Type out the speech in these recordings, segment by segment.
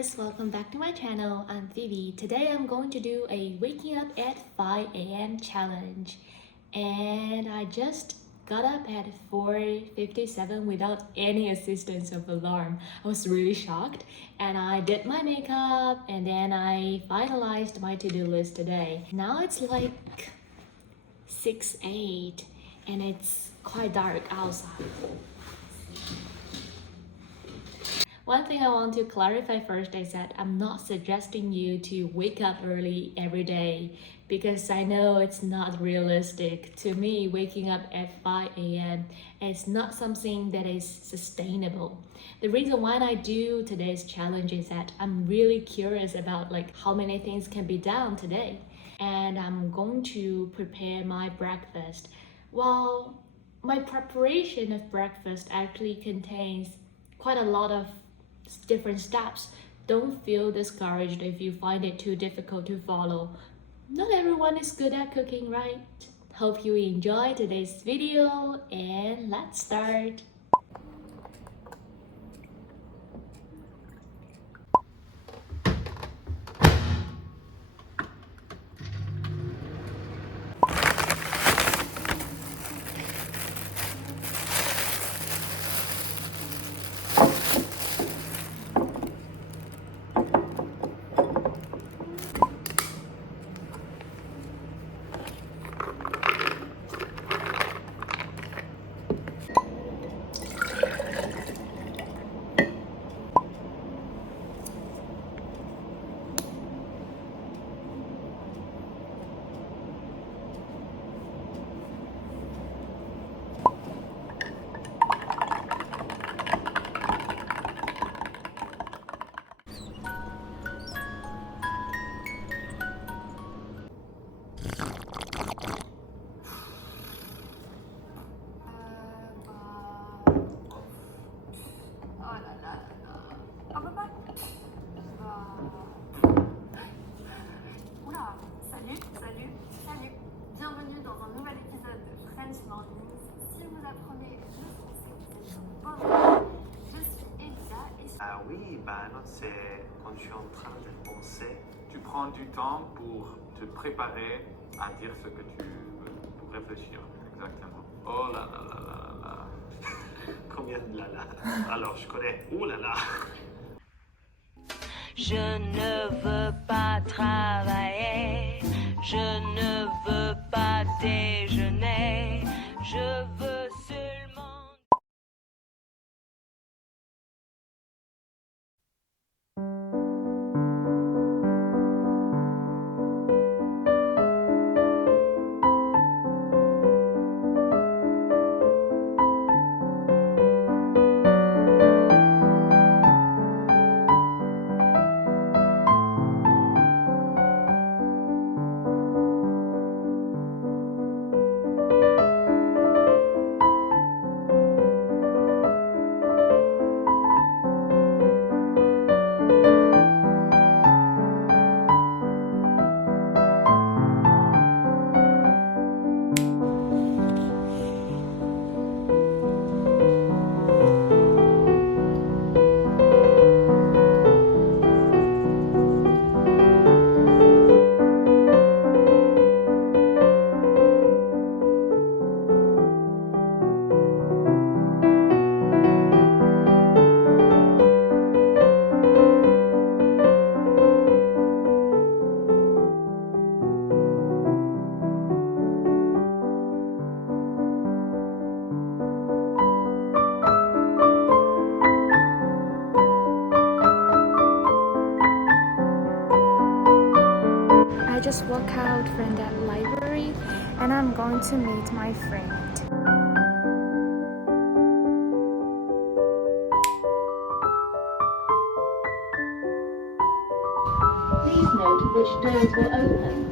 guys, welcome back to my channel. I'm Phoebe. Today I'm going to do a waking up at 5 a.m. challenge. And I just got up at 4:57 without any assistance of alarm. I was really shocked and I did my makeup and then I finalized my to-do list today. Now it's like 6:08 and it's quite dark outside. One thing I want to clarify first is that I'm not suggesting you to wake up early every day because I know it's not realistic. To me, waking up at 5 a.m. is not something that is sustainable. The reason why I do today's challenge is that I'm really curious about how many things can be done today. And I'm going to prepare my breakfast. Well, my preparation of breakfast actually contains quite a lot of different steps. Don't feel discouraged if you find it too difficult to follow. Not everyone is good at cooking, right? Hope you enjoy today's video and let's start. Salut. Bienvenue dans un nouvel épisode de French Mornings. Si vous apprenez le français, bonjour. Je suis Elisa et Ah oui, non, c'est quand je suis en train de penser, tu prends du temps pour te préparer à dire ce que tu veux, pour réfléchir, exactement. Oh là là là là là là. Combien de là là? Alors, je connais. Oh là là. Je ne veux pas travailler, je ne veux pas déjeuner, je veux seulement... I just walk out from that library and I'm going to meet my friend. Please note which doors will open.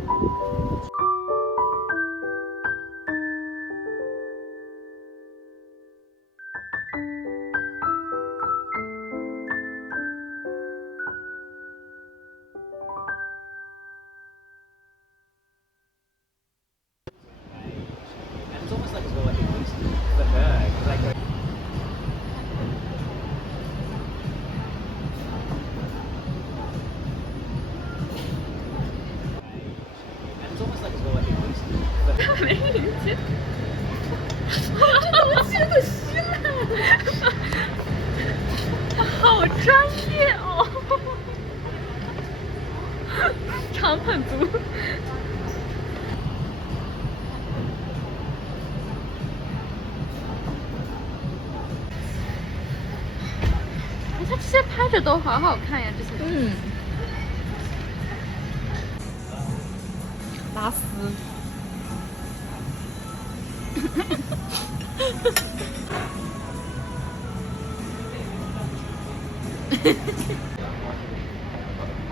And it's almost like as well like it was for her, because I go. 西？这东西的稀烂，好专业哦！长捧足。它这些拍着都好好看呀，这些。嗯。拉丝。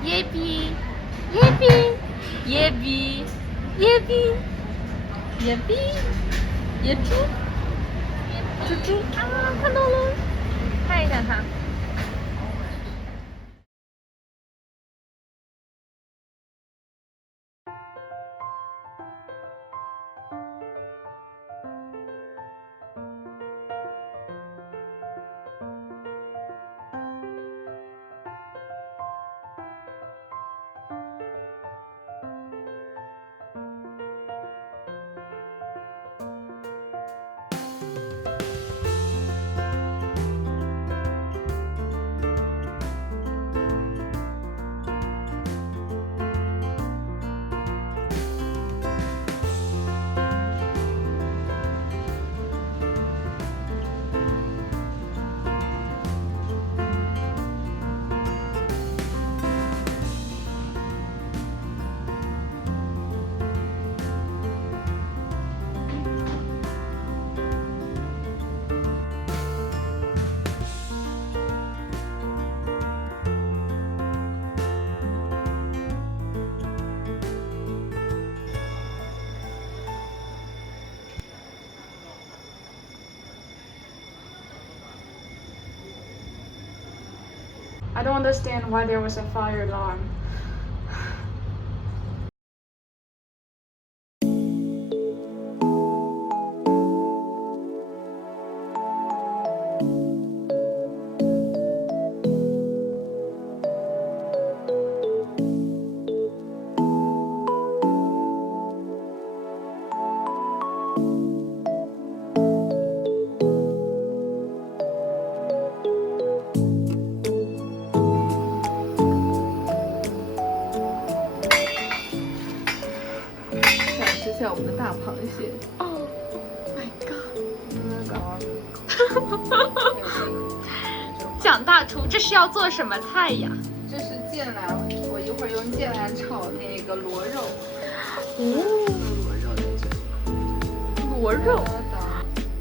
耶比，耶比，耶比，耶比，耶比，野猪，猪猪啊，看到了，看一下它。I don't understand why there was a fire alarm.我们的大螃蟹。Oh my god！ 蒋大厨，这是要做什么菜呀？这是芥蓝，我一会儿用芥蓝炒那个螺肉。哦，螺肉，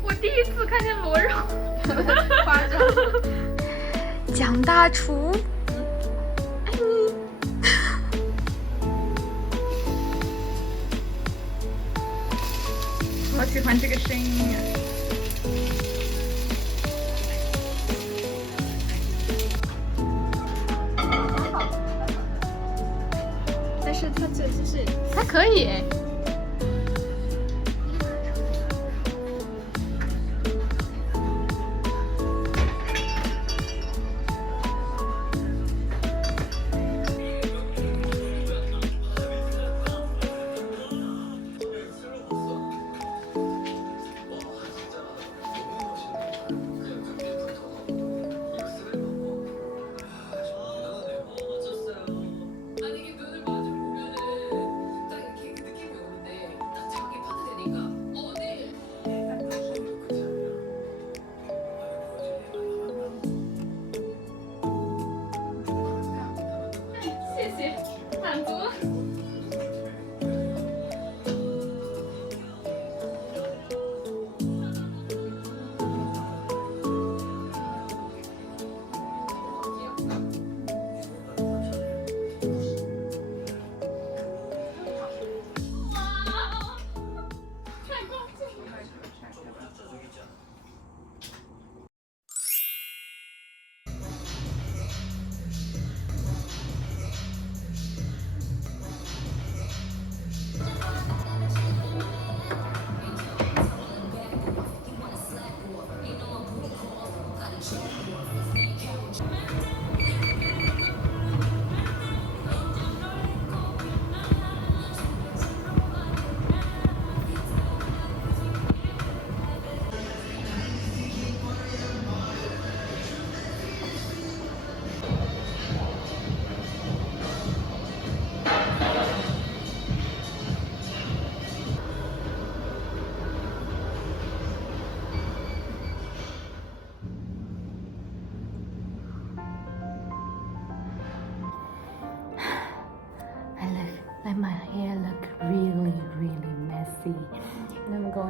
我第一次看见螺肉，夸张。蒋大厨。好喜欢这个声音啊！但是它这就是还可以。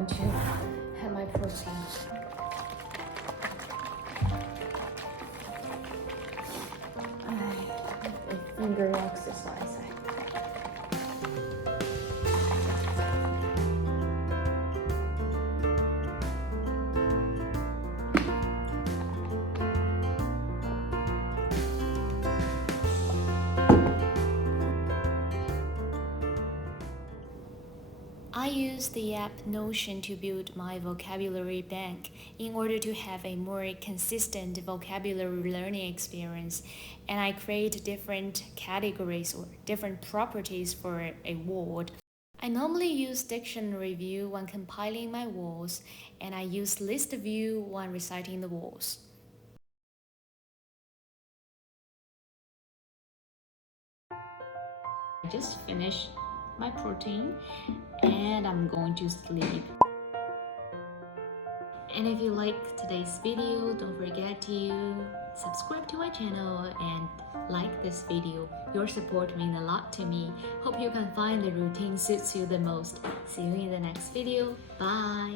going to have my protein. Finger exercise. I use the app Notion to build my vocabulary bank in order to have a more consistent vocabulary learning experience, and I create different categories or different properties for a word. I normally use dictionary view when compiling my words, and I use list view when reciting the words. I just finished my protein and I'm going to sleep. And if you like today's video, don't forget to subscribe to my channel and like this video. Your support means a lot to me. Hope you can find the routine suits you the most. See you in the next video. Bye!